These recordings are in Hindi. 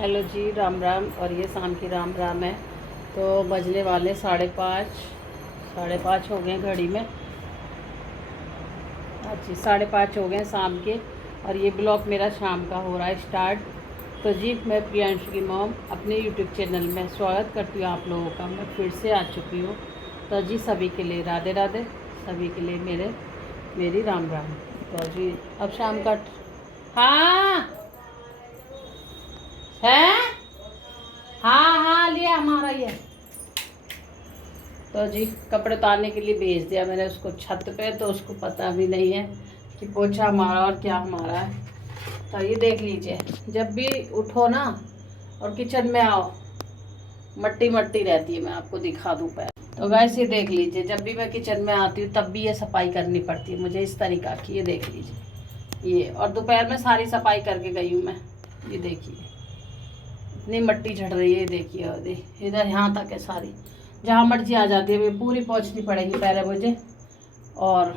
हेलो जी, राम राम। और ये शाम की राम राम है। तो बजने वाले 5:30, 5:30 हो गए घड़ी में। हाँ जी, 5:30 हो गए शाम के। और ये ब्लॉग मेरा शाम का हो रहा है स्टार्ट। तो जी, मैं प्रियांशु की मॉम अपने यूट्यूब चैनल में स्वागत करती हूँ आप लोगों का। मैं फिर से आ चुकी हूँ। तो जी, सभी के लिए राधे राधे, सभी के लिए मेरी राम राम। तो जी, अब शाम का हाँ है। हाँ हाँ, लिया हमारा ये। तो जी, कपड़े उतारने के लिए भेज दिया मैंने उसको छत पे। तो उसको पता भी नहीं है कि पोछा हमारा और क्या हमारा है। तो ये देख लीजिए, जब भी उठो ना और किचन में आओ, मट्टी मट्टी रहती है। मैं आपको दिखा दूं पैर। तो गैस ये देख लीजिए, जब भी मैं किचन में आती हूँ तब भी ये सफाई करनी पड़ती है मुझे इस तरीका की। ये देख लीजिए ये। और दोपहर में सारी सफाई करके गई हूँ मैं। ये देखिए इतनी मट्टी झड़ रही है। ये देखिए, और इधर यहाँ तक है सारी। जहाँ मर्जी आ जाती है, पूरी पोंछनी पड़ेगी पहले मुझे और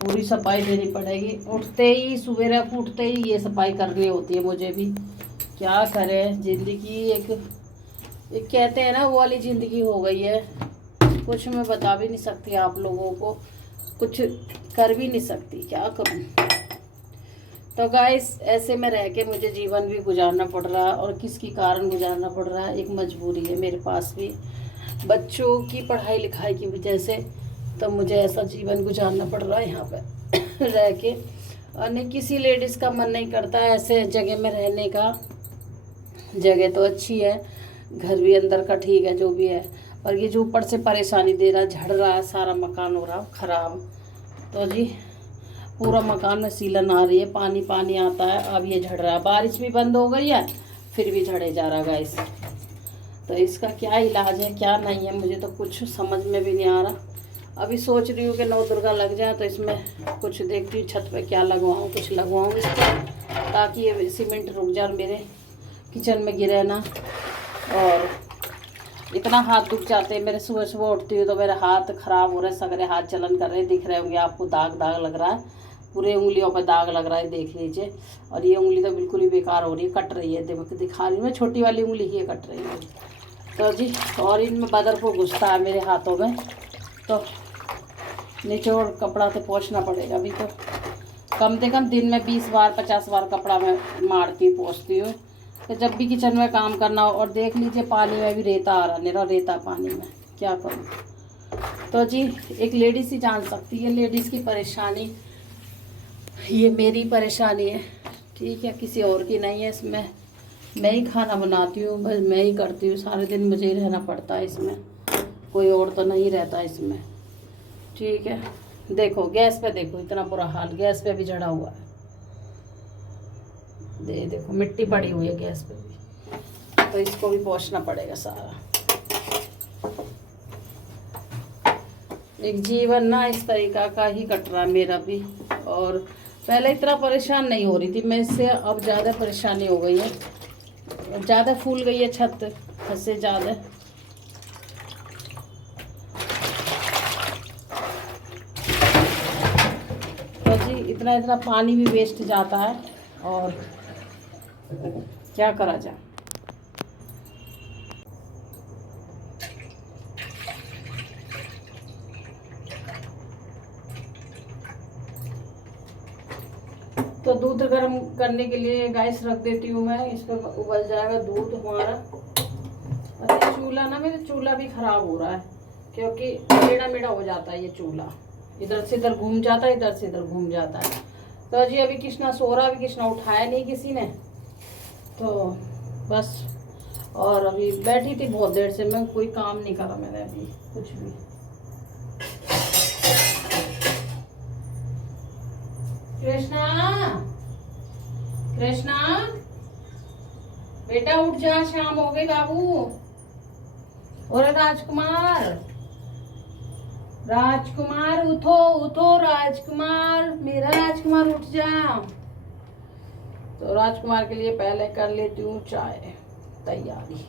पूरी सफाई देनी पड़ेगी। उठते ही सवेरे उठते ही ये सफाई करनी होती है मुझे भी। क्या करें, ज़िंदगी एक कहते हैं ना, वो वाली ज़िंदगी हो गई है। कुछ मैं बता भी नहीं सकती आप लोगों को, कुछ कर भी नहीं सकती, क्या करूं। तो गाइस, ऐसे में रह के मुझे जीवन भी गुजारना पड़ रहा है। और किसकी कारण गुजारना पड़ रहा है, एक मजबूरी है मेरे पास भी, बच्चों की पढ़ाई लिखाई की वजह से। तो मुझे ऐसा जीवन गुजारना पड़ रहा है यहाँ पे रह के। और नहीं, किसी लेडीज़ का मन नहीं करता है ऐसे जगह में रहने का। जगह तो अच्छी है, घर भी अंदर का ठीक है जो भी है, पर ये जो ऊपर से परेशानी दे रहा है, झड़ रहा है, सारा मकान हो रहा है ख़राब। तो जी, पूरा मकान में सीलन आ रही है, पानी पानी आता है। अब ये झड़ रहा है, बारिश भी बंद हो गई है फिर भी झड़े जा रहा है गाइस। तो इसका क्या इलाज है क्या नहीं है, मुझे तो कुछ समझ में भी नहीं आ रहा। अभी सोच रही हूँ कि नौ दुर्गा लग जाए तो इसमें कुछ देखती हूँ छत पे क्या लगवाऊँ, कुछ लगवाऊँ इस पर, ताकि ये सीमेंट रुक जाए, मेरे किचन में गिरे ना। और इतना हाथ दुख जाते हैं मेरे, सुबह सुबह उठती हूँ तो मेरे हाथ ख़राब हो रहे हैं, सगरे हाथ जलन कर रहे हैं। दिख रहे होंगे आपको, दाग दाग लग रहा है, पूरे उंगलियों पर दाग लग रहा है, देख लीजिए। और ये उंगली तो बिल्कुल ही बेकार हो रही है, कट रही है, दिखा रही हूँ मैं, छोटी वाली उंगली ही कट रही है। तो जी, और इनमें बदरपुर घुसता है मेरे हाथों में। तो निचोड़ कपड़ा तो पोंछना पड़ेगा अभी। तो कम से कम दिन में 20 बार 50 बार कपड़ा मैं मारती हूँ, पोंछती हूँ। तो जब भी किचन में काम करना हो, और देख लीजिए पानी में भी रेता आ रहा, मेरा रेता पानी में, क्या करूँ। तो जी, एक लेडीज़ ही जान सकती है लेडीज़ की परेशानी। ये मेरी परेशानी है, ठीक है, किसी और की नहीं है। इसमें मैं ही खाना बनाती हूँ, बस मैं ही करती हूँ, सारे दिन मुझे ही रहना पड़ता है इसमें, कोई और तो नहीं रहता इसमें, ठीक है। देखो गैस पे, देखो इतना बुरा हाल, गैस पे भी झड़ा हुआ है। देखो मिट्टी पड़ी हुई है गैस पे भी। तो इसको भी पोंछना पड़ेगा सारा। एक जीवन ना इस तरीका का ही कट रहा मेरा भी। और पहले इतना परेशान नहीं हो रही थी मैं इससे, अब ज़्यादा परेशानी हो गई है, ज़्यादा फूल गई है छत, हद से ज़्यादा। तो जी, इतना इतना पानी भी वेस्ट जाता है, और क्या करा जाए। तो दूध गर्म करने के लिए गैस रख देती हूँ मैं, इस पर उबल जाएगा दूध हमारा। अच्छा, चूल्हा ना, मेरा चूल्हा भी खराब हो रहा है, क्योंकि टेढ़ा मेढ़ा हो जाता है ये चूल्हा, इधर से इधर घूम जाता है, इधर से इधर घूम जाता है। तो जी, अभी कृष्णा सो रहा, अभी कृष्णा उठाया नहीं किसी ने, तो बस। और अभी बैठी थी बहुत देर से, मैं कोई काम नहीं करा मैंने अभी कुछ भी। कृष्णा, कृष्णा बेटा उठ जा, शाम हो गई बाबू। और राजकुमार, राजकुमार उठो उठो, राजकुमार, मेरा राजकुमार उठ जा। तो राजकुमार के लिए पहले कर लेती हूँ चाय तैयारी।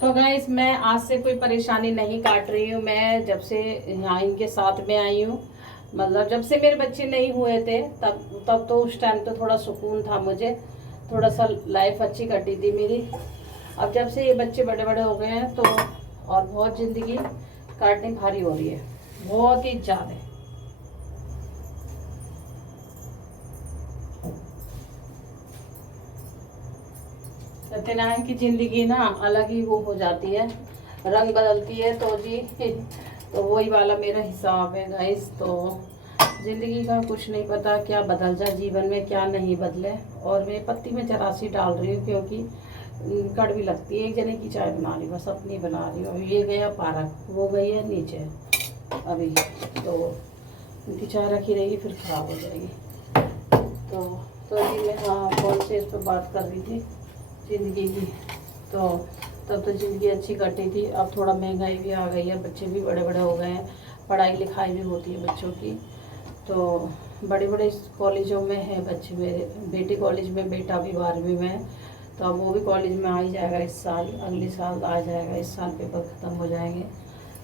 तो गाइस मैं आज से कोई परेशानी नहीं काट रही हूँ। मैं जब से यहाँ इनके साथ में आई हूँ, मतलब जब से मेरे बच्चे नहीं हुए थे तब तब तो उस टाइम तो थोड़ा सुकून था मुझे, थोड़ा सा लाइफ अच्छी कटी थी मेरी। अब जब से ये बच्चे बड़े बड़े हो गए हैं तो और बहुत ज़िंदगी काटनी भारी हो रही है, बहुत ही ज़्यादा। कहते ना है कि ज़िंदगी ना अलग ही वो हो जाती है, रंग बदलती है। तो जी तो वही वाला मेरा हिसाब है गाइस। तो ज़िंदगी का कुछ नहीं पता क्या बदल जाए जीवन में, क्या नहीं बदले। और मैं पत्ती में जरासी डाल रही हूँ क्योंकि कड़वी लगती है। एक जने की चाय बना रही, बस अपनी बना रही हूँ। ये गया पार्क, वो गई है नीचे अभी, तो उनकी चाय रखी रहेगी फिर ख़राब हो जाएगी। तो अभी मैं हाँ कौन से इस पर बात कर रही थी ज़िंदगी की। तो तब तो ज़िंदगी अच्छी कटी थी। अब थोड़ा महंगाई भी आ गई है, बच्चे भी बड़े बड़े हो गए हैं, पढ़ाई लिखाई भी होती है बच्चों की। तो बड़े बड़े कॉलेजों में है बच्चे, मेरे बेटे कॉलेज में, बेटा भी 12वीं में है। तो अब वो भी कॉलेज में आ ही जाएगा इस साल, अगले साल आ जाएगा। इस साल पेपर ख़त्म हो जाएंगे।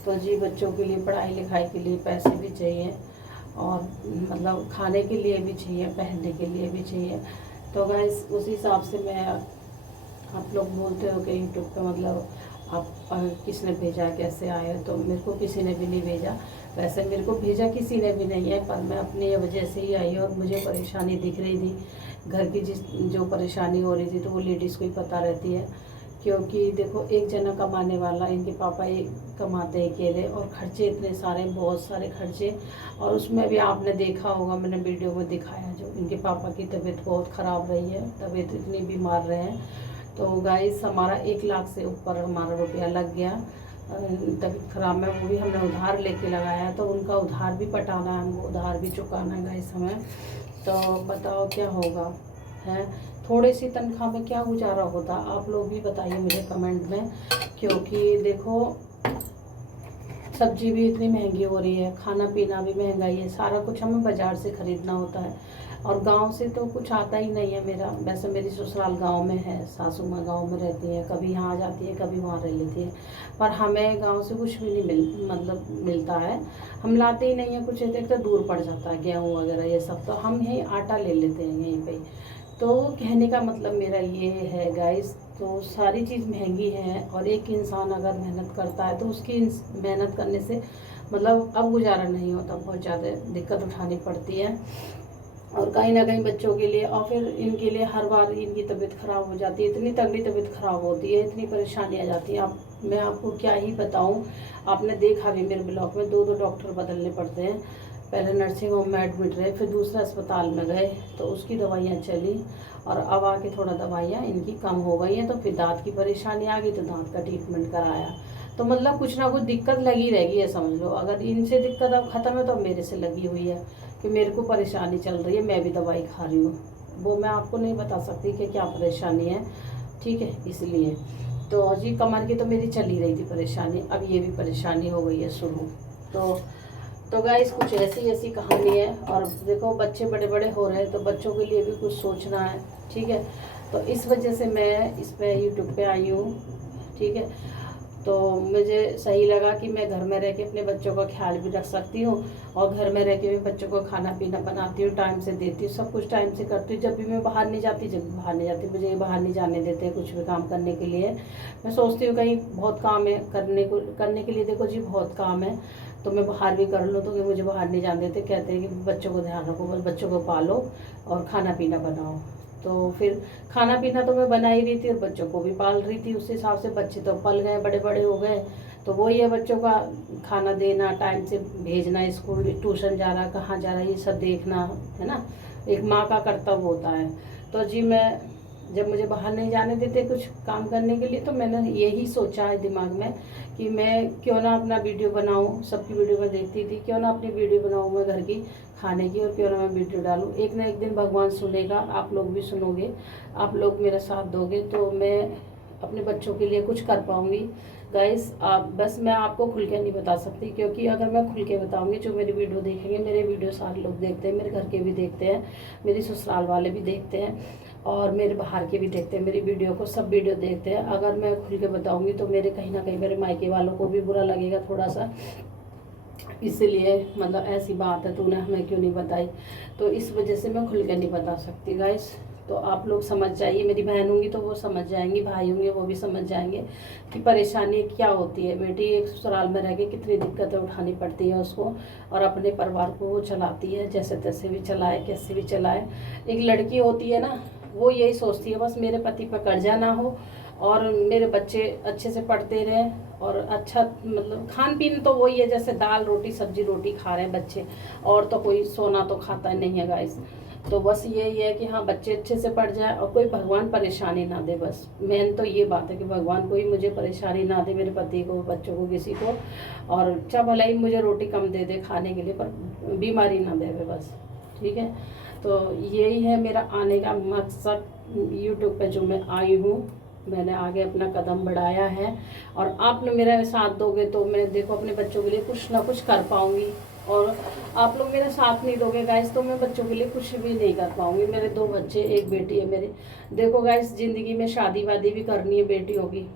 तो जी बच्चों के लिए पढ़ाई लिखाई के लिए पैसे भी चाहिए, और मतलब खाने के लिए भी चाहिए, पहनने के लिए भी चाहिए। तो गाइस उस हिसाब से मैं, आप लोग बोलते हो कि यूट्यूब पे मतलब आप किसने भेजा, कैसे आए, तो मेरे को किसी ने भी नहीं भेजा। वैसे मेरे को भेजा किसी ने भी नहीं है, पर मैं अपनी वजह से ही आई और मुझे परेशानी दिख रही थी घर की, जो परेशानी हो रही थी तो वो लेडीज़ को ही पता रहती है। क्योंकि देखो एक जना कमाने वाला, इनके पापा एक कमाते हैं अकेले, और खर्चे इतने सारे, बहुत सारे खर्चे। और उसमें भी आपने देखा होगा, मैंने वीडियो में दिखाया, जो इनके पापा की तबीयत बहुत ख़राब रही है, तबीयत इतनी बीमार रहे हैं। तो गाइस हमारा 1 लाख से ऊपर हमारा रुपया लग गया तबीयत ख़राब में। वो भी हमने उधार लेके लगाया, तो उनका उधार भी पटाना है, हमको उधार भी चुकाना है गाइस हमें। तो बताओ क्या होगा, है थोड़ी सी तनख्वाह में क्या गुजारा होता, आप लोग भी बताइए मुझे कमेंट में। क्योंकि देखो सब्जी भी इतनी महंगी हो रही है, खाना पीना भी महंगाई है, सारा कुछ हमें बाज़ार से ख़रीदना होता है। और गांव से तो कुछ आता ही नहीं है मेरा। वैसे मेरी ससुराल गांव में है, सासू माँ गांव में रहती है, कभी यहाँ आ जाती है, कभी वहाँ रह लेती है। पर हमें गांव से कुछ भी नहीं मिलता है। हम लाते ही नहीं है कुछ, एक तो दूर पड़ जाता है गेहूँ वगैरह ये सब, तो हम यहीं आटा ले लेते हैं यहीं पे। तो कहने का मतलब मेरा ये है गाइस, तो सारी चीज़ महंगी है, और एक इंसान अगर मेहनत करता है तो उसकी मेहनत करने से मतलब अब गुजारा नहीं होता, बहुत ज़्यादा दिक्कत उठानी पड़ती है। और कहीं ना कहीं बच्चों के लिए, और फिर इनके लिए हर बार इनकी तबीयत ख़राब हो जाती है, इतनी तगड़ी तबीयत ख़राब होती है, इतनी परेशानी आ जाती है। आप मैं आपको क्या ही बताऊं, आपने देखा भी मेरे ब्लॉग में 2 डॉक्टर बदलने पड़ते हैं। पहले नर्सिंग होम में एडमिट रहे, फिर दूसरा अस्पताल में गए, तो उसकी दवाइयाँ चली, और अब आके थोड़ा दवाइयाँ इनकी कम हो गई हैं। तो फिर दांत की परेशानी आ गई, तो दांत का ट्रीटमेंट कराया। तो मतलब कुछ ना कुछ दिक्कत लगी रहेगी, ये समझ लो। अगर इनसे दिक्कत अब ख़त्म है तो मेरे से लगी हुई है कि मेरे को परेशानी चल रही है, मैं भी दवाई खा रही हूँ। वो मैं आपको नहीं बता सकती कि क्या परेशानी है, ठीक है, इसलिए। तो जी कमर की तो मेरी चली रही थी परेशानी, अब ये भी परेशानी हो गई है शुरू। तो गाइस कुछ ऐसी ऐसी कहानी है। और देखो बच्चे बड़े बड़े हो रहे हैं, तो बच्चों के लिए भी कुछ सोचना है, ठीक है। तो इस वजह से मैं इस पर यूट्यूब पे आई हूँ, ठीक है। तो मुझे सही लगा कि मैं घर में रह के अपने बच्चों का ख्याल भी रख सकती हूँ, और घर में रह के भी बच्चों को खाना पीना बनाती हूँ, टाइम से देती हूँ, सब कुछ टाइम से करती हूँ। जब भी मैं बाहर नहीं जाती, मुझे ये बाहर नहीं जाने देते हैं कुछ भी काम करने के लिए। मैं सोचती हूँ कहीं बहुत काम है करने के लिए, देखो जी बहुत काम है, तो मैं बाहर भी कर लूँ, तो कि मुझे बाहर नहीं जाने देते। कहते हैं कि बच्चों को ध्यान रखो, बस बच्चों को पालो और खाना पीना बनाओ। तो फिर खाना पीना तो मैं बना ही रही थी और बच्चों को भी पाल रही थी, उस हिसाब से बच्चे तो पल गए, बड़े बड़े हो गए। तो वही है, बच्चों का खाना देना, टाइम से भेजना, स्कूल ट्यूशन जा रहा, कहाँ जा रहा, ये सब देखना है ना, एक माँ का कर्तव्य होता है। तो जी मैं, जब मुझे बाहर नहीं जाने देते कुछ काम करने के लिए, तो मैंने यही सोचा है दिमाग में कि मैं क्यों ना अपना वीडियो बनाऊं। सबकी वीडियो में देखती थी, क्यों ना अपनी वीडियो बनाऊं मैं घर की खाने की, और क्यों ना मैं वीडियो डालूं। एक ना एक दिन भगवान सुनेगा, आप लोग भी सुनोगे, आप लोग मेरा साथ दोगे, तो मैं अपने बच्चों के लिए कुछ कर पाऊँगी गाइस। आप बस, मैं आपको खुल के नहीं बता सकती, क्योंकि अगर मैं खुल के बताऊँगी, जो मेरी वीडियो देखेंगे, मेरे वीडियो सारे लोग देखते हैं, मेरे घर के भी देखते हैं, मेरी ससुराल वाले भी देखते हैं, और मेरे बाहर के भी देखते हैं मेरी वीडियो को, सब वीडियो देखते हैं। अगर मैं खुल के बताऊंगी तो मेरे कहीं ना कहीं मेरे मायके वालों को भी बुरा लगेगा थोड़ा सा, इसलिए मतलब ऐसी बात है तूने हमें क्यों नहीं बताई, तो इस वजह से मैं खुल के नहीं बता सकती गाइस। तो आप लोग समझ जाइए, मेरी बहन होंगी तो वो समझ जाएंगी, भाई होंगे वो भी समझ जाएंगे कि परेशानी क्या होती है। बेटी एक ससुराल में रह के कितनी दिक्कतें उठानी पड़ती है उसको, और अपने परिवार को वो चलाती है, जैसे तैसे भी चलाए कैसे भी चलाए। एक लड़की होती है ना, वो यही सोचती है बस मेरे पति पर कर्जा ना हो और मेरे बच्चे अच्छे से पढ़ते रहें, और अच्छा मतलब खान पीन तो वही है जैसे दाल रोटी सब्जी रोटी खा रहे हैं बच्चे, और तो कोई सोना तो खाता नहीं है गाइस। तो बस यही है कि हाँ बच्चे अच्छे से पढ़ जाए और कोई भगवान परेशानी ना दे, बस मेन तो ये बात है कि भगवान कोई मुझे परेशानी ना दे, मेरे पति को बच्चों को किसी को, और चाहे भले ही मुझे रोटी कम दे दे खाने के लिए पर बीमारी ना दे बस, ठीक है। तो यही है मेरा आने का मकसद यूट्यूब पे जो मैं आई हूँ, मैंने आगे अपना कदम बढ़ाया है, और आप लोग मेरा साथ दोगे तो मैं देखो अपने बच्चों के लिए कुछ ना कुछ कर पाऊँगी, और आप लोग मेरा साथ नहीं दोगे गाइस तो मैं बच्चों के लिए कुछ भी नहीं कर पाऊँगी। मेरे 2 बच्चे एक बेटी है मेरी। देखो गाइस ज़िंदगी में शादी वादी भी करनी है बेटियों की,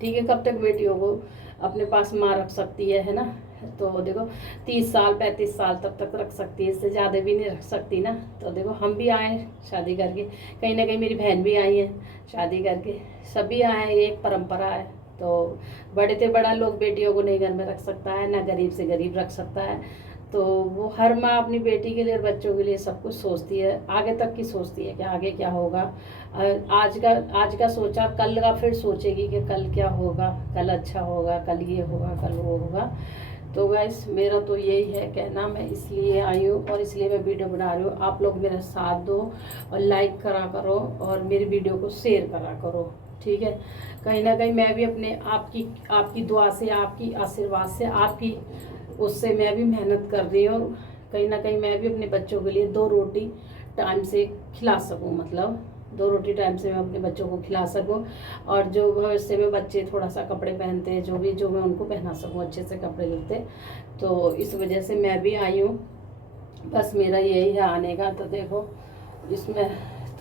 ठीक है। कब तक बेटियों को अपने पास माँ रख सकती है ना। तो देखो 30 साल 35 साल तक रख सकती है, इससे ज़्यादा भी नहीं रख सकती ना। तो देखो हम भी आए शादी करके, कहीं ना कहीं मेरी बहन भी आई है शादी करके, सभी आए, एक परंपरा है। तो बड़े से बड़ा लोग बेटियों को नहीं घर में रख सकता है, ना गरीब से गरीब रख सकता है। तो वो हर माँ अपनी बेटी के लिए और बच्चों के लिए सब कुछ सोचती है, आगे तक की सोचती है कि आगे क्या होगा। आज का सोचा कल का फिर सोचेगी कि कल क्या होगा, कल अच्छा होगा, कल ये होगा, कल वो होगा। तो गाइस मेरा तो यही है कहना, मैं इसलिए आई हूँ और इसलिए मैं वीडियो बना रही हूँ। आप लोग मेरा साथ दो और लाइक करा करो और मेरी वीडियो को शेयर करा करो, ठीक है। कहीं ना कहीं मैं भी अपने आपकी दुआ से, आपकी आशीर्वाद से, आपकी उससे मैं भी मेहनत कर रही हूँ। कहीं ना कहीं मैं भी अपने बच्चों के लिए 2 रोटी टाइम से खिला सकूँ, मतलब 2 रोटी टाइम से मैं अपने बच्चों को खिला सकूँ, और जो भविष्य में बच्चे थोड़ा सा कपड़े पहनते हैं जो मैं उनको पहना सकूँ अच्छे से कपड़े लत्ते। तो इस वजह से मैं भी आई हूँ, बस मेरा यही है आने का। तो देखो इसमें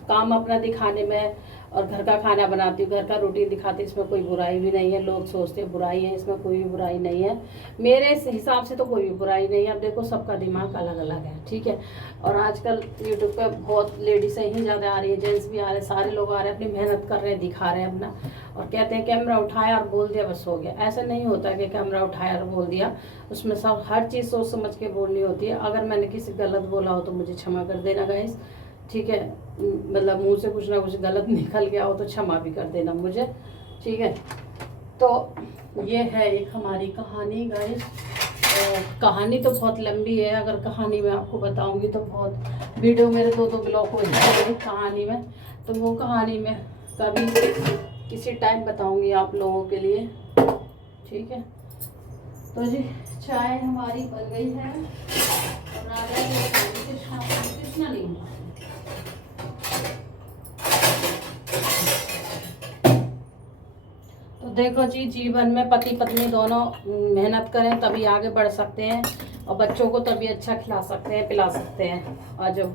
काम अपना दिखाने में, और घर का खाना बनाती हूँ, घर का रूटीन दिखाती हूँ, इसमें कोई बुराई भी नहीं है। लोग सोचते हैं बुराई है, इसमें कोई भी बुराई नहीं है, मेरे हिसाब से तो कोई भी बुराई नहीं है। अब देखो सबका दिमाग अलग अलग है, ठीक है। और आजकल यूट्यूब पे बहुत लेडीज़ ही ज़्यादा आ रही है, जेंट्स भी आ रहे हैं, सारे लोग आ रहे हैं, अपनी मेहनत कर रहे हैं, दिखा रहे हैं अपना, और कहते हैं कैमरा उठाया और बोल दिया बस हो गया। ऐसा नहीं होता कि कैमरा उठाया और बोल दिया, उसमें सब हर चीज़ सोच समझ के बोलनी होती है। अगर मैंने किसी गलत बोला हो तो मुझे क्षमा कर देना गाइस, ठीक है। मतलब मुंह से कुछ ना कुछ गलत निकल गया हो तो क्षमा भी कर देना मुझे, ठीक है। तो ये है एक हमारी कहानी गाइस। कहानी तो बहुत लंबी है, अगर कहानी मैं आपको बताऊंगी तो बहुत वीडियो मेरे 2 ब्लॉक हो जाएंगे कहानी में। तो वो कहानी में कभी किसी टाइम बताऊंगी आप लोगों के लिए, ठीक है। तो जी चाय हमारी बन गई है और राजा कितना नहीं हुआ। तो देखो जी जीवन में पति पत्नी दोनों मेहनत करें तभी आगे बढ़ सकते हैं, और बच्चों को तभी अच्छा खिला सकते हैं पिला सकते हैं। और जो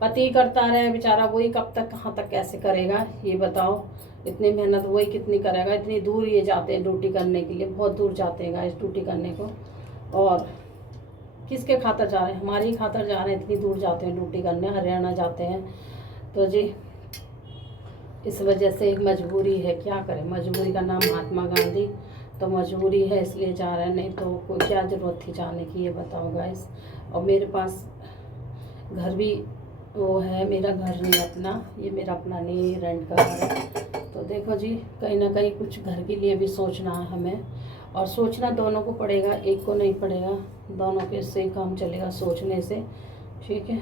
पति करता रहे बेचारा वही कब तक कहाँ तक कैसे करेगा ये बताओ। इतनी मेहनत वही कितनी करेगा, इतनी दूर ये जाते हैं ड्यूटी करने के लिए, बहुत दूर जाते हैं गाइस ड्यूटी करने को। और किसके खातर जा रहे हैं, हमारी खातर जा रहे हैं, इतनी दूर जाते हैं ड्यूटी करने, हरियाणा जाते हैं। तो जी इस वजह से एक मजबूरी है, क्या करें, मजबूरी का नाम महात्मा गांधी। तो मजबूरी है इसलिए जा रहे हैं, नहीं तो कोई क्या ज़रूरत थी जाने की ये बताओ गाइस। और मेरे पास घर भी वो है, मेरा घर नहीं अपना, ये मेरा अपना नहीं रेंट का घर है। तो देखो जी कहीं ना कहीं कुछ घर के लिए भी सोचना है हमें, और सोचना दोनों को पड़ेगा, एक को नहीं पड़ेगा, दोनों के से काम चलेगा सोचने से, ठीक है।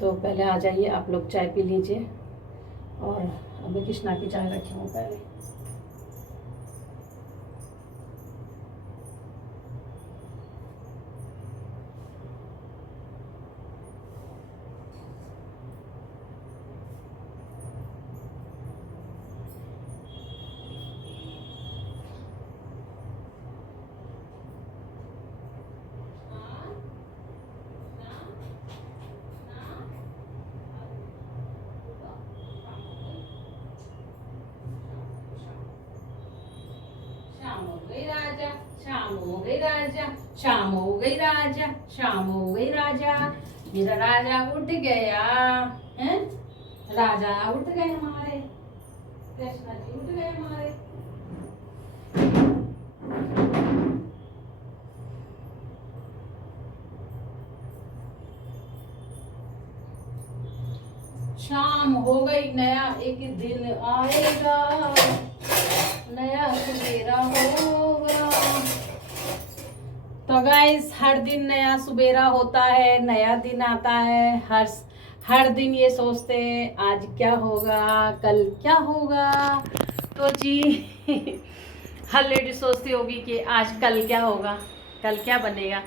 तो पहले आ जाइए आप लोग चाय पी लीजिए, और अभी कृष्णा की चाय रखी हूँ पहले। शाम हो गई राजा, शाम हो गई राजा, शाम हो गई राजा, शाम हो गई राजा, मेरा राजा उठ गया है, राजा उठ गए हमारे, कृष्णा जी उठ गए हमारे। शाम हो गई, नया एक दिन आएगा, नया सवेरा होगा। तो गाइस हर दिन नया सवेरा होता है, नया दिन आता है। हर दिन ये सोचते हैं आज क्या होगा, कल क्या होगा। तो जी हर लेडी सोचती होगी कि आज कल क्या होगा, कल क्या बनेगा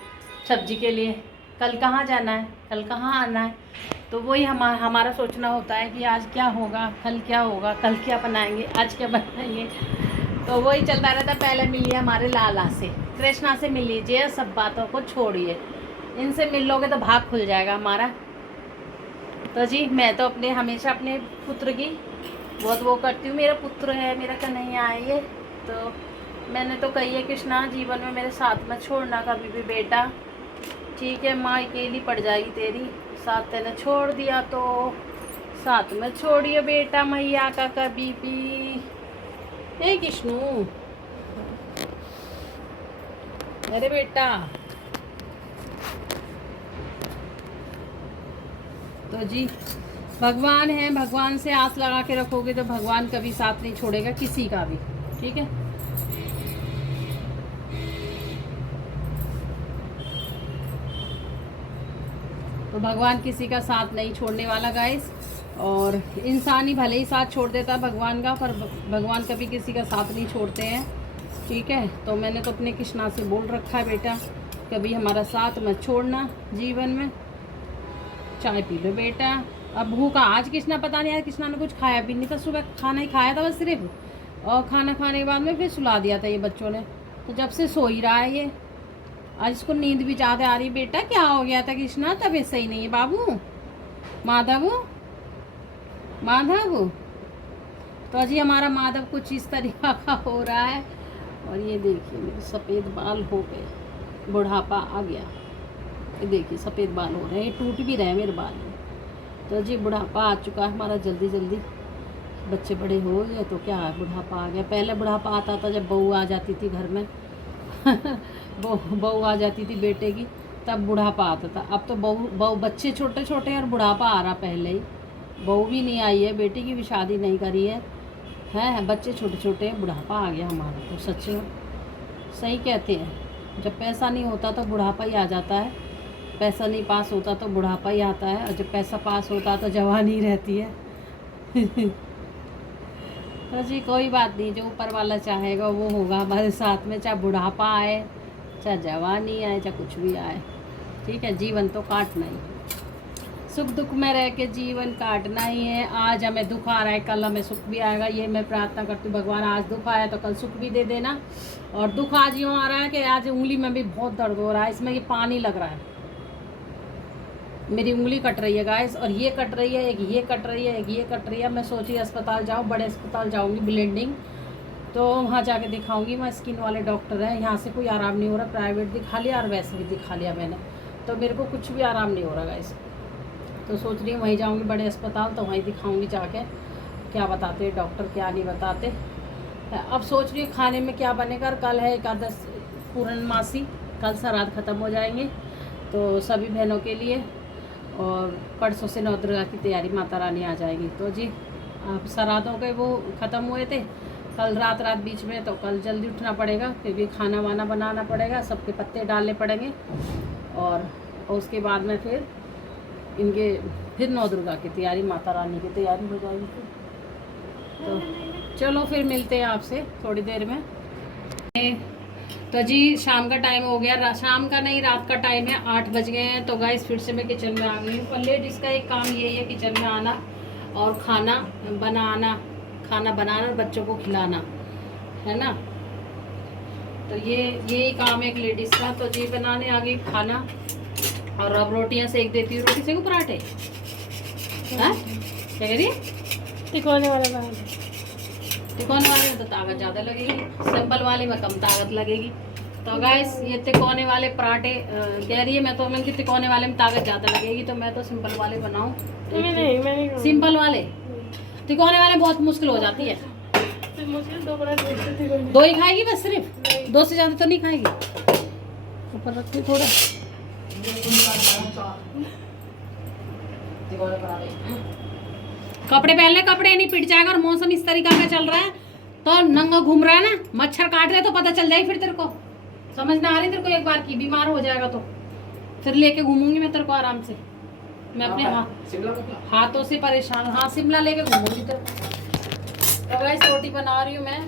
सब्जी के लिए, कल कहाँ जाना है, कल कहाँ आना है। तो वही हमारा सोचना होता है कि आज क्या होगा, कल क्या होगा, कल क्या बनाएंगे, आज क्या बनाएंगे। तो वही चलता रहता। पहले मिलिए हमारे लाला से, कृष्णा से मिल लीजिए, सब बातों को छोड़िए, इनसे मिल लोगे तो भाग खुल जाएगा हमारा। तो जी मैं तो हमेशा अपने पुत्र की बहुत वो करती हूँ, मेरा पुत्र है, मेरा कन्हैया है ये। तो मैंने तो कही है कृष्णा जीवन में मेरे साथ में छोड़ना कभी भी बेटा, ठीक है माँ अकेली पड़ जाएगी तेरी, साथ तेने छोड़ दिया तो साथ में छोड़िए बेटा मैया का कभी भी। हे कृष्णू, अरे बेटा। तो जी भगवान है, भगवान से आस लगा के रखोगे तो भगवान कभी साथ नहीं छोड़ेगा किसी का भी, ठीक है। तो भगवान किसी का साथ नहीं छोड़ने वाला गाइस, और इंसान ही भले ही साथ छोड़ देता है भगवान का, पर भगवान कभी किसी का साथ नहीं छोड़ते हैं, ठीक है। तो मैंने तो अपने कृष्णा से बोल रखा है बेटा कभी हमारा साथ मत छोड़ना जीवन में। चाय पी लो बेटा, अब भूखा आज कृष्णा पता नहीं यार, कृष्णा ने कुछ खाया भी नहीं था, सुबह खाना ही खाया था बस सिर्फ, और खाना खाने के बाद में फिर सुला दिया था ये बच्चों ने। तो जब से सो ही रहा है ये, आज इसको नींद भी ज़्यादा आ रही। बेटा क्या हो गया था कृष्णा, तबीयत सही नहीं है बाबू, माधव माधव। तो अजी हमारा माधव कुछ इस तरीका का हो रहा है। और ये देखिए मेरे सफ़ेद बाल हो गए, बुढ़ापा आ गया, ये देखिए सफ़ेद बाल हो रहे हैं, टूट भी रहे हैं मेरे बाल। तो जी बुढ़ापा आ चुका है हमारा, जल्दी जल्दी बच्चे बड़े हो गए तो क्या है, बुढ़ापा आ गया। पहले बुढ़ापा आता था जब बहू आ जाती थी घर में बहू आ जाती थी बेटे की, तब बुढ़ापा आता था। अब तो बहू बच्चे छोटे छोटे और बुढ़ापा आ रहा पहले ही। बहू भी नहीं आई है, बेटी की भी शादी नहीं करी है, बच्चे छोटे छोटे, बुढ़ापा आ गया हमारा। तो सच में सही कहते हैं, जब पैसा नहीं होता तो बुढ़ापा ही आ जाता है, पैसा नहीं पास होता तो बुढ़ापा ही आता है, और जब पैसा पास होता तो जवानी रहती है तो जी कोई बात नहीं, जो ऊपर वाला चाहेगा वो होगा हमारे साथ में, चाहे बुढ़ापा आए, चाहे जवानी आए, चाहे कुछ भी आए, ठीक है। जीवन तो काटना ही है, सुख दुख में रह के जीवन काटना ही है। आज हमें दुख आ रहा है, कल हमें सुख भी आएगा, ये मैं प्रार्थना करती हूँ भगवान आज दुख आया तो कल सुख भी दे देना। और दुख आज यूँ आ रहा है कि आज उंगली में भी बहुत दर्द हो रहा है, इसमें ये पानी लग रहा है, मेरी उंगली कट रही है गाइस, और ये कट रही है, एक ये कट रही है, एक ये कट रही है। मैं सोच रही अस्पताल जाऊँ, बड़े अस्पताल जाऊँगी ब्लेंडिंग, तो वहाँ जाके दिखाऊंगी मैं, स्किन वाले डॉक्टर हैं, यहाँ से कोई आराम नहीं हो रहा, प्राइवेट दिखा लिया और वैसे भी दिखा लिया मैंने, तो मेरे को कुछ भी आराम नहीं हो रहा गाइस। तो सोच रही हूँ वहीं जाऊँगी बड़े अस्पताल, तो वहीं दिखाऊँगी जाके, क्या बताते हैं डॉक्टर क्या नहीं बताते। अब सोच रही हूँ खाने में क्या बनेगा। कल है एकादश पूर्णमासी, कल श्राद्ध ख़त्म हो जाएंगे तो सभी बहनों के लिए, और परसों से नौ दुर्गा की तैयारी माता रानी आ जाएगी। तो जी अब श्राद्धों के वो ख़त्म हुए थे कल रात बीच में, तो कल जल्दी उठना पड़ेगा, फिर भी खाना वाना बनाना पड़ेगा, सबके पत्ते डालने पड़ेंगे, और उसके बाद में फिर इनके फिर नौ दुर्गा की तैयारी, माता रानी की तैयारी हो जाएगी। तो चलो फिर मिलते हैं आपसे थोड़ी देर में। तो जी शाम का टाइम हो गया, शाम का नहीं रात का टाइम है, 8 बज गए हैं। तो गाइस फिर से मैं किचन में आ गई हूँ। पर लेडीज़ का एक काम यही है किचन में आना और खाना बनाना और बच्चों को खिलाना, है ना। तो यही काम है एक लेडीज़ का। तो जी बनाने आ गई खाना, और अब रोटियां सेक देती हूँ। रोटी सेकूं पराठे? हाँ क्या कह रही है? तिकोने वाला पराठा। तिकोने वाले में तो ताकत ज़्यादा लगेगी, सिंपल वाले में कम ताकत लगेगी। तो गाइस ये तिकोने वाले पराठे कह रही है, मैं तो मैंने तिकोने वाले में ताकत ज़्यादा लगेगी, तो मैं तो सिंपल वाले बनाऊँ। सिंपल वाले, तिकोने वाले बहुत मुश्किल हो जाती है। दो ही खाएगी बस, सिर्फ दो से ज़्यादा तो नहीं खाएगी। ऊपर रखती थोड़ा। कपड़े पहन ले, कपड़े नहीं पिट जाएगा। और मौसम इस तरीका का चल रहा है तो नंगा घूम रहा है ना, मच्छर काट रहे तो पता चल जाएगी फिर तेरे को, समझ ना आ रही तेरे को। एक बार की बीमार हो जाएगा तो फिर लेके घूमूंगी मैं तेरे को आराम से। मैं अपने हाथों से परेशान। हाँ शिमला लेके घूमूंगी तेरे को। तो गाइस रोटी बना रही हूँ मैं।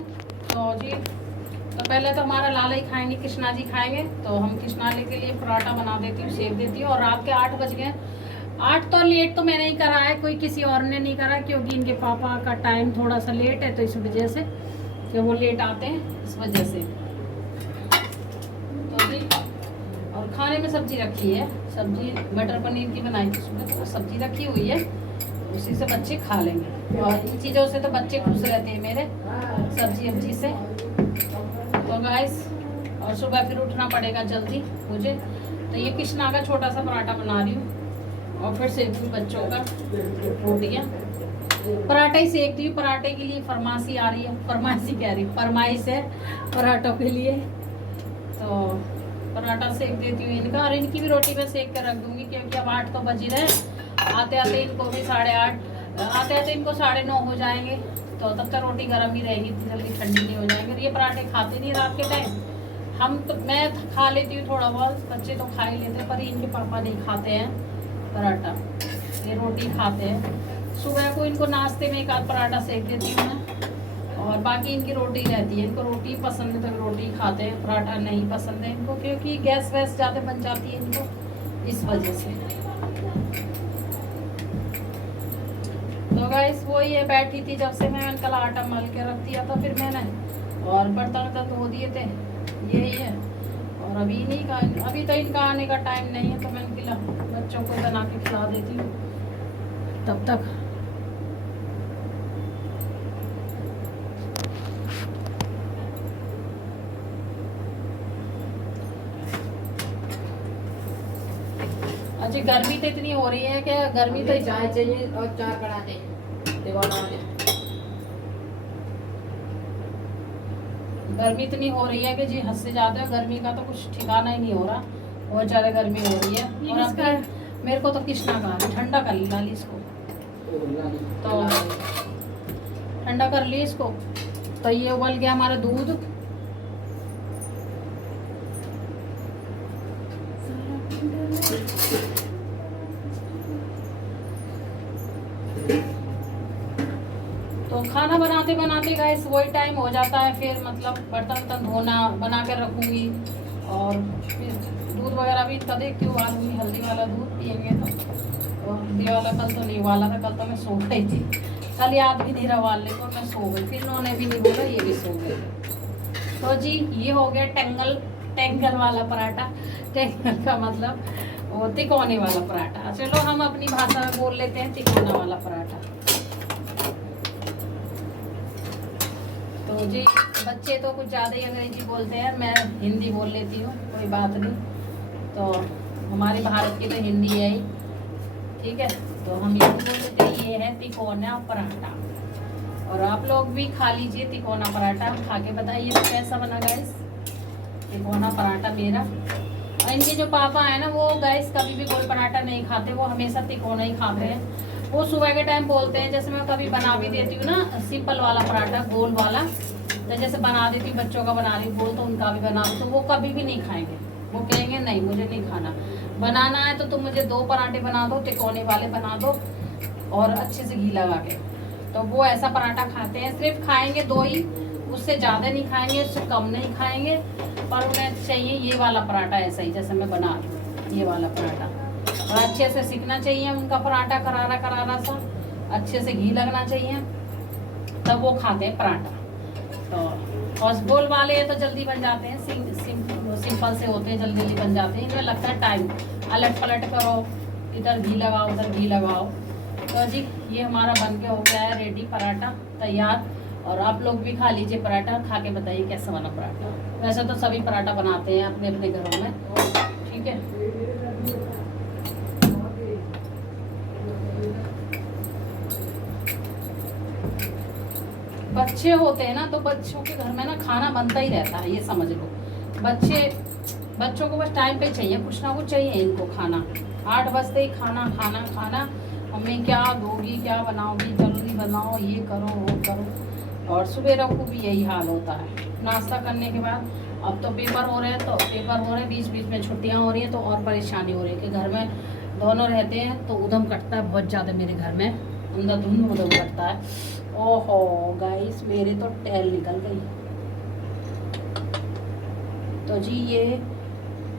तो जी तो पहले तो हमारा लाला ही खाएंगे, कृष्णा जी खाएंगे। तो हम कृष्णा के लिए पराठा बना देती हूँ, सेक देती हूँ। और रात के 8 बज गए। 8 तो लेट तो मैंने ही करा है, कोई किसी और ने नहीं करा, क्योंकि इनके पापा का टाइम थोड़ा सा लेट है, तो इस वजह से कि वो लेट आते हैं, इस वजह से। तो जी और खाने में सब्जी रखी है, सब्जी मटर पनीर की बनाई थी सुबह, तो सब्जी रखी हुई है, उसी से बच्चे खा लेंगे। और इन चीज़ों से तो बच्चे खुश रहते हैं मेरे, सब्जी अब्जी से। तो गाइस और सुबह फिर उठना पड़ेगा जल्दी मुझे। तो ये कृष्णा का छोटा सा पराठा बना रही हूँ, और फिर सेकती हूँ बच्चों का रोटियाँ। पराठा ही सेकती हूँ, पराठे के लिए फरमाइशी आ रही है, फरमाइशी कह रही, फरमाइश है पराठों के लिए। तो पराठा सेक देती हूँ इनका, और इनकी भी रोटी मैं सेक कर रख दूँगी, क्योंकि अब 8 तो बज ही रहे। आते आते इनको भी 8:30, आते आते इनको 9:30 हो जाएंगे। तो तब तक रोटी गर्म ही रहेगी, इतनी जल्दी ठंडी नहीं हो जाएंगे। और ये पराठे खाते नहीं रात के टाइम, हम तो मैं खा लेती हूँ थोड़ा बहुत, बच्चे तो खा ही लेते हैं, पर इनके पापा नहीं खाते हैं पराठा, ये रोटी खाते हैं। सुबह को इनको नाश्ते में एक आध पराठा सेक देती हूँ मैं, और बाकी इनकी रोटी रहती है। इनको रोटी पसंद है तो रोटी खाते हैं, पराठा नहीं पसंद है इनको, क्योंकि गैस वैस ज़्यादा बन जाती है इनको, इस वजह से। तो गाइस वही है, बैठी थी जब से मैं कल आटा मल के रख दिया था फिर मैंने, और बर्तन धो दिए थे, यही है। और अभी नहीं का, अभी तो इनका आने का टाइम नहीं है, तो मैंने खिला बच्चों को बना के खिला देती हूँ तब तक। अच्छा गर्मी तो इतनी हो रही है कि गर्मी तो चाय चाहिए और 4 पराठे गर्मी इतनी हो रही है कि जी हद से ज़्यादा गर्मी का तो कुछ ठिकाना ही नहीं हो रहा, बहुत ज़्यादा गर्मी हो रही है। और अब मेरे को तो कृष्णा का ठंडा कर ली लाली इसको, तो ठंडा कर ली इसको। तो ये उबल गया हमारा दूध, तो खाना बनाते बनाते गाइस वही टाइम हो जाता है, फिर मतलब बर्तन धोना, बना कर रखूँगी। और फिर दूध वगैरह भी इतना देखती हूँ, आलूंगी हल्दी वाला दूध पियेंगे तो हल्दी वाला कल तो नहीं उबाला था, कल तो मैं सो गई थी, कल याद भी नहीं रहा उबालने को, मैं सो गई, फिर उन्होंने भी नहीं बोला, ये भी सो गए। तो जी ये हो गया टेंगल वाला पराठा। टेंगल का मतलब वो तिकोने वाला पराठा। चलो हम अपनी भाषा में बोल लेते हैं तिकोना वाला पराठा। तो जी बच्चे तो कुछ ज़्यादा ही अंग्रेजी बोलते हैं, मैं हिंदी बोल लेती हूँ, कोई बात नहीं। तो हमारे भारत की तो हिंदी है ही, ठीक है। तो हम ये बोल लेते हैं, ये है तिकोना पराठा। और आप लोग भी खा लीजिए तिकोना पराठा, खा के बताइए तो कैसा बना गाइस तिकोना पराठा मेरा। और इनके जो पापा है ना, वो गाइस कभी भी गोल पराठा नहीं खाते, वो हमेशा तिकोना ही खाते हैं। वो सुबह के टाइम बोलते हैं, जैसे मैं कभी बना भी देती हूँ ना सिंपल वाला पराठा गोल वाला, तो जैसे बना देती हूँ बच्चों का बना रही गोल, तो उनका भी बना दूँ, तो वो कभी भी नहीं खाएंगे, वो कहेंगे नहीं मुझे नहीं खाना, बनाना है तो तुम मुझे 2 पराठे बना दो, तिकोने वाले बना दो और अच्छे से घी लगा के। तो वो ऐसा पराठा खाते हैं, सिर्फ खाएंगे 2 ही, उससे ज़्यादा नहीं खाएंगे, उससे कम नहीं खाएंगे। पर उन्हें चाहिए ये वाला पराठा ऐसा ही जैसे मैं बना रही हूँ, ये वाला पराठा। और अच्छे से सीखना चाहिए उनका पराठा, करारा करारा सा, अच्छे से घी लगना चाहिए, तब वो खाते हैं पराठा। तो और गोल वाले तो जल्दी बन जाते हैं, सिंपल से होते हैं, जल्दी जल्दी बन जाते हैं, इनमें लगता है टाइम, अलट पलट करो, इधर घी लगाओ उधर घी लगाओ। तो जी ये हमारा बन के हो गया है रेडी पराठा तैयार। और आप लोग भी खा लीजिए पराठा, खा के बताइए कैसा बना पराठा। वैसे तो सभी पराठा बनाते हैं अपने अपने घरों में, ठीक है। बच्चे होते हैं ना तो बच्चों के घर में ना खाना बनता ही रहता है, ये समझ लो। बच्चों को बस टाइम पे चाहिए, कुछ ना कुछ चाहिए इनको खाना। 8 बजते ही खाना खाना खाना, मम्मी क्या दोगी, क्या बनाओगी, जल्दी बनाओ, ये करो वो करो। और सुबह को भी यही हाल होता है, नाश्ता करने के बाद। अब तो पेपर हो रहे हैं, तो पेपर हो रहे हैं, बीच बीच में छुट्टियां हो रही हैं, तो और परेशानी हो रही है कि घर में दोनों रहते हैं तो उधम कटता है बहुत ज़्यादा मेरे घर में, अंधाधुंध उधम कटता है। ओहो गाइस, मेरे तो टैल निकल गई। तो जी ये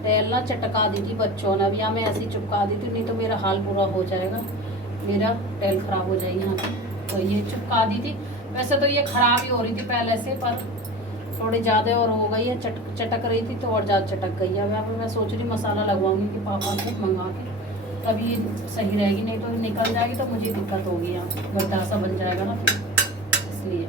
टैल ना चटका दी थी बच्चों ने, अब यहाँ मैं ऐसी चिपका दी थी, नहीं तो मेरा हाल पूरा हो जाएगा, मेरा टैल खराब हो जाएगी यहाँ पे। तो ये चिपका दी थी। वैसे तो ये खराब ही हो रही थी पहले से, पर थोड़ी ज़्यादा और हो गई है, चटक रही थी तो और ज़्यादा चटक गई है। अब मैं सोच रही मसाला लगवाऊंगी कि पापा से मंगा के, तभी ये सही रहेगी, नहीं तो निकल जाएगी तो मुझे दिक्कत होगी, यहाँ गड्ढा सा बन जाएगा ना फिर, इसलिए।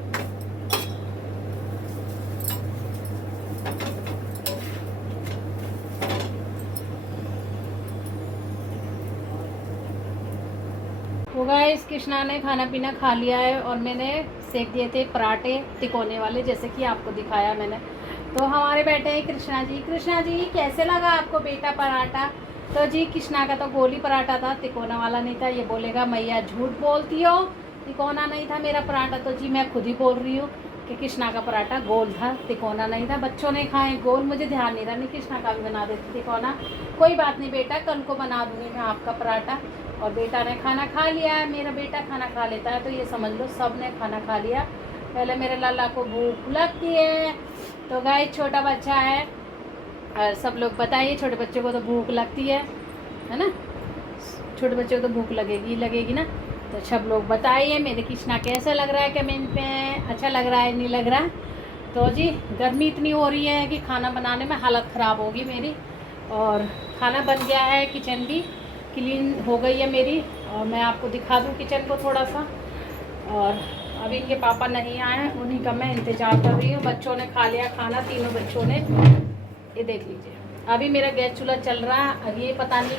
तो गाइस कृष्णा ने खाना पीना खा लिया है और मैंने सेक दिए थे पराठे तिकोने वाले, जैसे कि आपको दिखाया मैंने। तो हमारे बैठे हैं कृष्णा जी। कृष्णा जी कैसे लगा आपको बेटा पराठा? तो जी कृष्णा का तो गोली पराठा था, तिकोना वाला नहीं था। ये बोलेगा मैया झूठ बोलती हो, तिकोना नहीं था मेरा पराठा। तो जी मैं खुद ही बोल रही हूँ कि कृष्णा का पराठा गोल था, तिकोना नहीं था। बच्चों ने खाए गोल, मुझे ध्यान नहीं रहा, नहीं कृष्णा का भी बना देती तिकोना। कोई बात नहीं बेटा, कल को बना दूँगी मैं आपका पराठा। और बेटा ने खाना खा लिया है, मेरा बेटा खाना खा लेता है, तो ये समझ लो सब ने खाना खा लिया। पहले मेरे लाला को भूख लगती है। तो गाय छोटा बच्चा है, और सब लोग बताइए छोटे बच्चे को तो भूख लगती है ना, छोटे बच्चे को तो भूख लगेगी ना। तो सब लोग बताइए मेरे कृष्णा कैसा लग रहा है, कमेंट में अच्छा लग रहा है नहीं लग रहा। तो जी गर्मी इतनी हो रही है कि खाना बनाने में हालत ख़राब होगी मेरी। और खाना बन गया है, किचन भी क्लीन हो गई है मेरी, और मैं आपको दिखा दूँ किचन को थोड़ा सा। और अभी इनके पापा नहीं आए हैं, उन्हीं का मैं इंतज़ार कर रही हूँ। बच्चों ने खा लिया खाना, तीनों बच्चों ने। ये देख लीजिए, अभी मेरा गैस चूल्हा चल रहा है। अब ये पता नहीं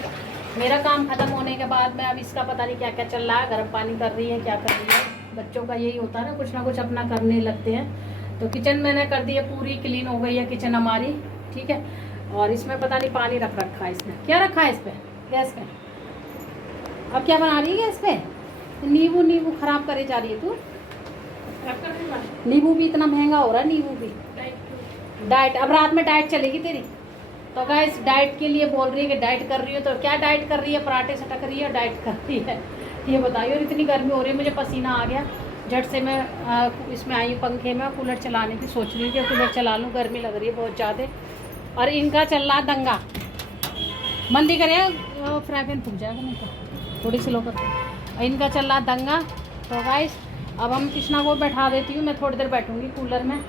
मेरा काम ख़त्म होने के बाद में अब इसका पता नहीं क्या क्या चल रहा है, गर्म पानी कर रही है क्या कर रही है। बच्चों का यही होता है ना कुछ अपना करने लगते हैं। तो किचन मैंने कर दी है पूरी, क्लीन हो गई है किचन हमारी, ठीक है। और इसमें पता नहीं पानी रखा है, इसमें क्या रखा है, इस पर गैस पे। अब क्या बना रही है गैस पे? नींबू ख़राब करे जा रही है तू। नींबू भी इतना महंगा हो रहा है, नींबू भी डाइट। अब रात में डाइट चलेगी तेरी। तो गाइस डाइट के लिए बोल रही है कि डाइट कर रही हो, तो क्या डाइट कर रही है? पराठे सटक रही है, डाइट कर रही है, ये बताइए। और इतनी गर्मी हो रही है, मुझे पसीना आ गया, झट से मैं इसमें आई पंखे में, कूलर चलाने की सोच रही थी, कूलर चला लूँ, गर्मी लग रही है बहुत ज़्यादा। और इनका चल रहा दंगा, मंदी करे फ्राई पैन फूक जाएगा नहीं तो, थोड़ी स्लो कर। इनका चल रहा दंगा। तो गाइस अब हम कृष्णा को बैठा देती हूँ, मैं थोड़ी देर बैठूँगी कूलर में,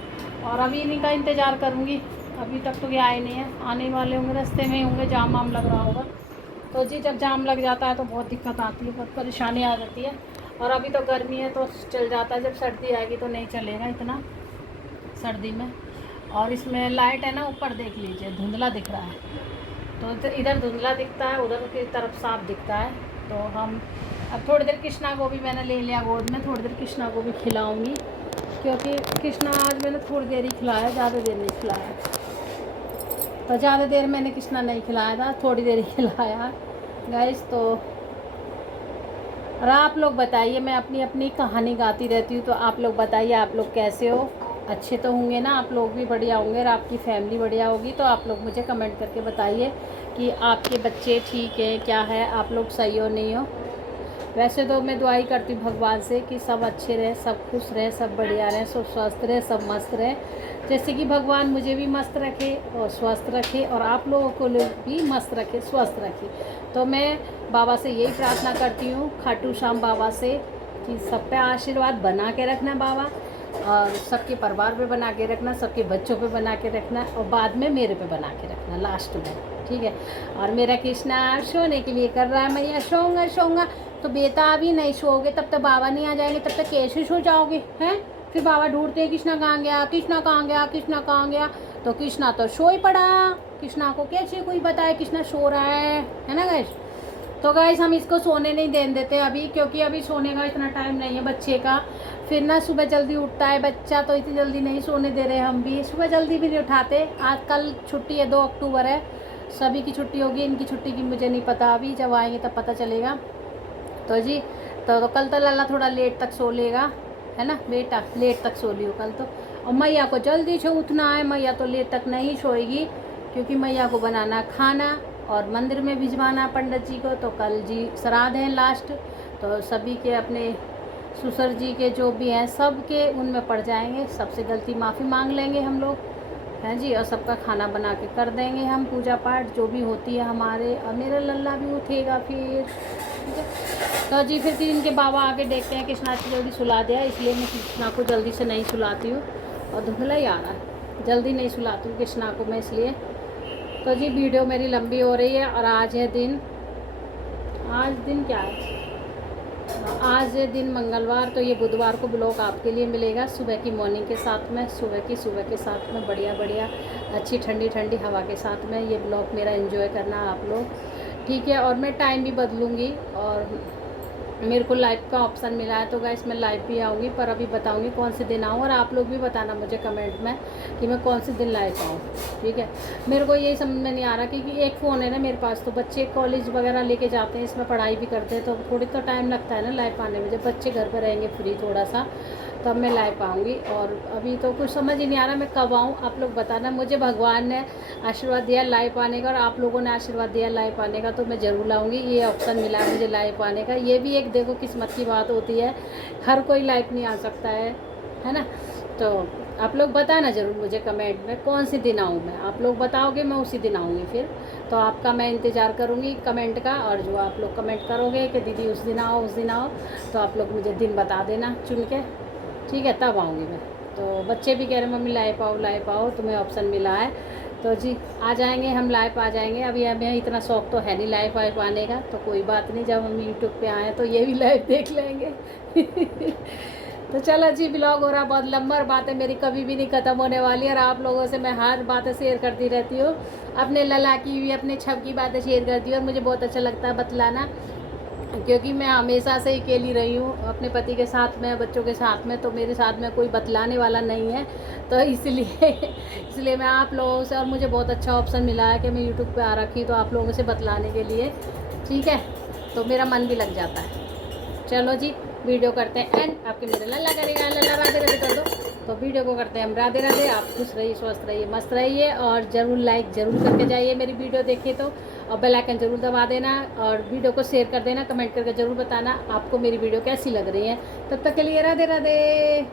और अभी इन्हीं का इंतज़ार करूँगी। अभी तक तो ये आए नहीं है, आने वाले होंगे, रास्ते में ही होंगे, जाम वाम लग रहा होगा। तो जी जब जाम लग जाता है तो बहुत दिक्कत आती है, बहुत परेशानी आ जाती है। और अभी तो गर्मी है तो चल जाता है, जब सर्दी आएगी तो नहीं चलेगा इतना सर्दी में। और इसमें लाइट है ना, ऊपर देख लीजिए धुंधला दिख रहा है, तो इधर धुंधला दिखता है, उधर की तरफ साफ दिखता है। तो हम अब थोड़ी देर कृष्णा को भी मैंने ले लिया गोद में, थोड़ी देर कृष्णा को भी खिलाऊंगी, क्योंकि कृष्णा आज मैंने थोड़ी देर ही खिलाया, ज़्यादा देर नहीं खिलाया। तो ज़्यादा देर मैंने कृष्णा नहीं खिलाया था, थोड़ी देर ही खिलाया गाइस। तो और आप लोग बताइए, मैं अपनी अपनी कहानी गाती रहती हूँ, तो आप लोग बताइए आप लोग कैसे हो? अच्छे तो होंगे ना, आप लोग भी बढ़िया होंगे और आपकी फैमिली बढ़िया होगी। तो आप लोग मुझे कमेंट करके बताइए कि आपके बच्चे ठीक हैं, क्या है, आप लोग सही हो नहीं हो। वैसे तो मैं दुआई करती हूँ भगवान से कि सब अच्छे रहे, सब खुश रहे, सब बढ़िया रहे, सब स्वस्थ रहे, सब मस्त रहे। जैसे कि भगवान मुझे भी मस्त रखे और स्वस्थ रखे, और आप लोगों को भी मस्त रखे, स्वस्थ रखे। तो मैं बाबा से यही प्रार्थना करती हूँ, खाटू श्याम बाबा से, कि सब पे आशीर्वाद बना के रखना बाबा, और सबके परिवार पे बना के रखना, सबके बच्चों पे बना के रखना, और बाद में मेरे पे बना के रखना लास्ट में, ठीक है। और मेरा कृष्णा सोने के लिए कर रहा है, मैया सोऊंगा। तो बेटा अभी नहीं सोओगे, तब तक बाबा नहीं आ जाएंगे, तब तक कैसे सो जाओगे हैं? फिर बाबा ढूंढते हैं कृष्णा कहाँ गया, कृष्णा कहाँ गया, कृष्णा कहाँ गया। तो कृष्णा तो सो ही पड़ा। कृष्णा को कैसे कोई बताए कृष्णा सो रहा है ना गाइस। तो गाइस हम इसको सोने नहीं देने देते अभी, क्योंकि अभी सोने का इतना टाइम नहीं है बच्चे का। फिर ना सुबह जल्दी उठता है बच्चा, तो इतनी जल्दी नहीं सोने दे रहे हम भी। सुबह जल्दी भी नहीं उठाते। आज कल छुट्टी है, 2 अक्टूबर है, सभी की छुट्टी होगी। इनकी छुट्टी की मुझे नहीं पता, अभी जब आएंगे तब पता चलेगा। तो जी तो कल तो लल्ला थोड़ा लेट तक सो लेगा, है ना बेटा, लेट तक सो लियो कल तो। और मैया को जल्दी से उठना है। मैया तो लेट तक नहीं सोएगी, क्योंकि मैया को बनाना खाना और मंदिर में भिजवाना पंडित जी को। तो कल जी श्राद्ध है लास्ट, तो सभी के अपने ससुर जी के जो भी हैं सब के उनमें पड़ जाएंगे। सबसे गलती माफ़ी मांग लेंगे हम लोग, हैं जी। और सबका खाना बना के कर देंगे हम, पूजा पाठ जो भी होती है हमारे। और मेरा लल्ला भी उठेगा फिर, ठीक है। तो जी फिर इनके बाबा आके देखते हैं। कृष्णा को जल्दी सुला दिया, इसलिए मैं कृष्णा को जल्दी से नहीं सुलाती हूँ। और धुंधला ही आ रहा है, जल्दी नहीं सुलाती हूँ कृष्णा को मैं, इसलिए। तो जी वीडियो मेरी लंबी हो रही है। और आज है दिन, आज दिन क्या है, आज है दिन मंगलवार। तो ये बुधवार को ब्लॉग आपके लिए मिलेगा सुबह की मॉर्निंग के साथ में, सुबह के साथ में बढ़िया बढ़िया अच्छी ठंडी ठंडी हवा के साथ में ये ब्लॉग मेरा एंजॉय करना आप लोग, ठीक है। और मैं टाइम भी बदलूँगी, और मेरे को लाइव का ऑप्शन मिला है, तो गाइस मैं लाइव भी आऊँगी, पर अभी बताऊँगी कौन से दिन आऊँ। और आप लोग भी बताना मुझे कमेंट में कि मैं कौन से दिन लाइव आऊँ, ठीक है। मेरे को यही समझ में नहीं आ रहा, क्योंकि एक फ़ोन है ना मेरे पास, तो बच्चे कॉलेज वगैरह लेके जाते हैं, इसमें पढ़ाई भी करते हैं, तो थोड़ी तो टाइम लगता है ना लाइव आने में। जब बच्चे घर पर रहेंगे फ्री थोड़ा सा, तब मैं लाइव आऊँगी। और अभी तो कुछ समझ ही नहीं आ रहा मैं कब आऊँ, आप लोग बताना। मुझे भगवान ने आशीर्वाद दिया लाइव आने का, और आप लोगों ने आशीर्वाद दिया लाइव आने का, तो मैं ज़रूर आऊँगी। ये ऑप्शन मिला है मुझे लाइव आने का, ये भी एक देखो किस्मत की बात होती है। हर कोई लाइव नहीं आ सकता है ना। तो आप लोग बताना ज़रूर मुझे कमेंट में कौन सी दिन आऊँ मैं। आप लोग बताओगे मैं उसी दिन आऊँगी फिर। तो आपका मैं इंतज़ार करूँगी कमेंट का। और जो आप लोग कमेंट करोगे कि दीदी उस दिन आओ, तो आप लोग मुझे दिन बता देना चुन के, ठीक है, तब आऊँगी मैं। तो बच्चे भी कह रहे मम्मी लाइव आओ, तुम्हें ऑप्शन मिला है। तो जी आ जाएंगे हम, लाइव आ जाएंगे। अभी हमें इतना शौक तो है नहीं लाइव आने का, तो कोई बात नहीं, जब हम यूट्यूब पे आएँ तो ये भी लाइव देख लेंगे। तो चलो जी, ब्लॉग हो रहा बहुत लंबा, और बातें मेरी कभी भी नहीं ख़त्म होने वाली। और आप लोगों से मैं हर बातें शेयर करती रहती हूँ, अपने लला की भी, अपने छब की बातें शेयर करती हूँ। और मुझे बहुत अच्छा लगता है बतलाना, क्योंकि मैं हमेशा से अकेली रही हूँ अपने पति के साथ में, बच्चों के साथ में, तो मेरे साथ में कोई बतलाने वाला नहीं है। तो इसलिए मैं आप लोगों से, और मुझे बहुत अच्छा ऑप्शन मिला है कि मैं यूट्यूब पे आ रखी, तो आप लोगों से बतलाने के लिए, ठीक है। तो मेरा मन भी लग जाता है। चलो जी वीडियो करते हैं एंड, आपके मेरे लल्ला करेगा, लल्ला राधे राधे कर दो। तो वीडियो को करते हैं हम राधे राधे। आप खुश रहिए, स्वस्थ रहिए, मस्त रहिए, और ज़रूर लाइक ज़रूर करके जाइए मेरी वीडियो देखे तो, और बेल आइकन ज़रूर दबा देना, और वीडियो को शेयर कर देना, कमेंट करके ज़रूर बताना आपको मेरी वीडियो कैसी लग रही है। तब तक के लिए राधे राधे।